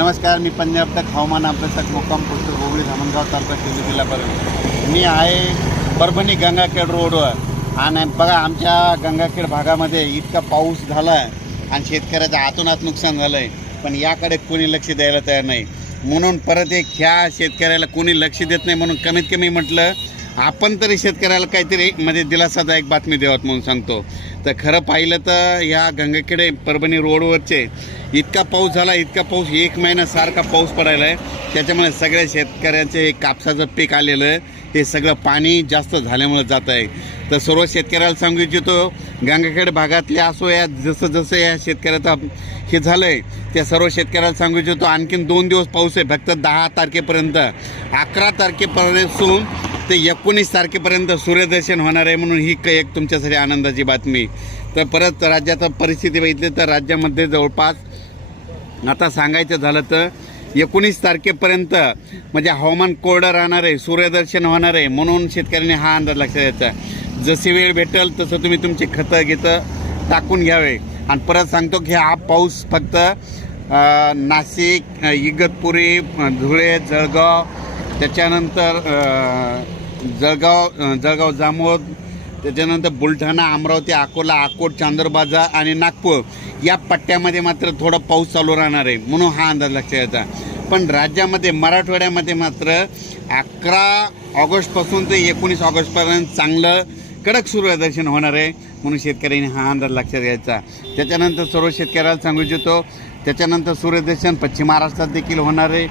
नमस्कार, मी पंजाब तक हवामान अभ्यासक मुक्काम पोस्ट गोगळी धामणगाव तालुका शिंदे जिल्हापर्यंत. मी आहे परभणी गंगाखेड रोडवर आणि बघा आमच्या गंगाखेड भागामध्ये इतका पाऊस झाला आहे आणि शेतकऱ्याचं आतोनात नुकसान झालं आहे, पण याकडे कोणी लक्ष द्यायला तयार नाही. म्हणून परत एक ह्या शेतकऱ्याला कोणी लक्ष देत नाही, म्हणून कमीत कमी म्हटलं आपण तरी शेतकऱ्याला काहीतरी म्हणजे दिलासादायक बातमी द्यावत म्हणून सांगतो. तर खरं पाहिलं तर ह्या गंगाखेड परभणी रोडवरचे इतका पाऊस झाला, इतका पाऊस 1 महिना सारखा पाऊस पडायला आहे. त्याच्यामुळे सगळ्या शेतकऱ्यांचे हे कापसाचं पीक आलेलं आहे, ते सगळं पाणी जास्त झाल्यामुळे जात आहे. तर सर्व शेतकऱ्याला सांगू इच्छितो, गंगाखेड भागातले असो या जसं या शेतकऱ्याचं हे झालं आहे त्या सर्व शेतकऱ्याला सांगू इच्छितो, आणखीन 2 दिवस पाऊस आहे. फक्त 10 तारखेपर्यंत, 11 तारखेपासून ते 19 तारखेपर्यंत सूर्यदर्शन होणार आहे. म्हणून ही एक तुमच्यासाठी आनंदाची बातमी. तर परत राज्याचा परिस्थिती बघितली तर राज्यामध्ये जवळपास आता सांगायचं झालं तर 19 तारखेपर्यंत म्हणजे हवामान कोरडं राहणार आहे, सूर्यदर्शन होणार आहे. म्हणून शेतकऱ्यांनी हा अंदाज लक्षात द्यायचा. जशी वेळ भेटेल तसं तुम्ही तुमची खतं टाकून घ्यावे. आणि परत सांगतो की हा पाऊस फक्त नाशिक, इगतपुरी, धुळे, जळगाव, त्याच्यानंतर जळगाव जामोद, त्याच्यानंतर बुलढाणा, अमरावती, अकोला, अकोट, चांदूरबाजार आणि नागपूर या पट्ट्यामध्ये मात्र थोडा पाऊस चालू राहणार आहे. म्हणून हा अंदाज लक्षात घ्यायचा. पण राज्यामध्ये मराठवाड्यामध्ये मात्र 11 ऑगस्टपासून ते 19 ऑगस्टपर्यंत चांगलं कडक सूर्यदर्शन होणार आहे. म्हणून शेतकऱ्यांनी हा अंदाज लक्षात घ्यायचा. त्याच्यानंतर सर्व शेतकऱ्याला सांगू इच्छितो, त्याच्यानंतर सूर्यदर्शन पश्चिम महाराष्ट्रात देखील होणार आहे,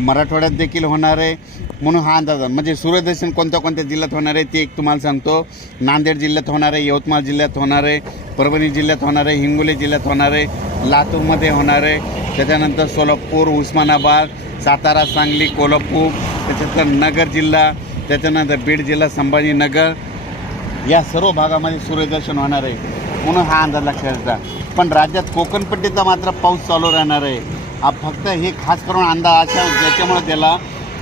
मराठवाड्यात देखील होणार आहे. म्हणून हा अंदाज म्हणजे सूर्यदर्शन कोणत्या जिल्ह्यात होणार आहे ते एक तुम्हाला सांगतो. नांदेड जिल्ह्यात होणार आहे, यवतमाळ जिल्ह्यात होणार आहे, परभणी जिल्ह्यात होणार आहे, हिंगोली जिल्ह्यात होणार आहे, लातूरमध्ये होणार आहे, त्याच्यानंतर सोलापूर, उस्मानाबाद, सातारा, सांगली, कोल्हापूर, त्याच्यानंतर नगर जिल्हा, त्याच्यानंतर बीड जिल्हा, संभाजीनगर या सर्व भागामध्ये सूर्यदर्शन होणार आहे. म्हणून हा अंदाज लक्षात घ्यायचा. पण राज्यात कोकणपट्टीचा मात्र पाऊस चालू राहणार आहे. फक्त हे खास करून अंदाज अशा ज्याच्यामुळे दिला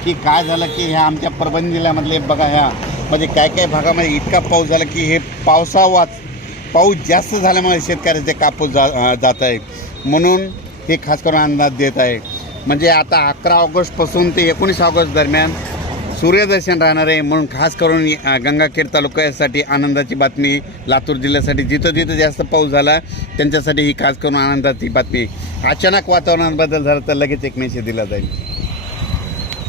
की काय झालं की ह्या आमच्या परभणी जिल्ह्यामधले बघा ह्या म्हणजे काय भागामध्ये इतका पाऊस झाला की हे पाऊस जास्त झाल्यामुळे शेतकऱ्याचे कापूस जात आहे. म्हणून हे खास करून अंदाज देत आहे. म्हणजे आता 11 ऑगस्टपासून ते 19 ऑगस्ट दरम्यान सूर्यदर्शन राहणार आहे. म्हणून खास करून गंगाखेड तालुक्यासाठी आनंदाची बातमी. लातूर जिल्ह्यासाठी जिथं जास्त पाऊस झाला त्यांच्यासाठी ही खास करून आनंदाची बातमी. अचानक वातावरणात बदल झाला तर लगेच एक मेसेज दिला जाईल.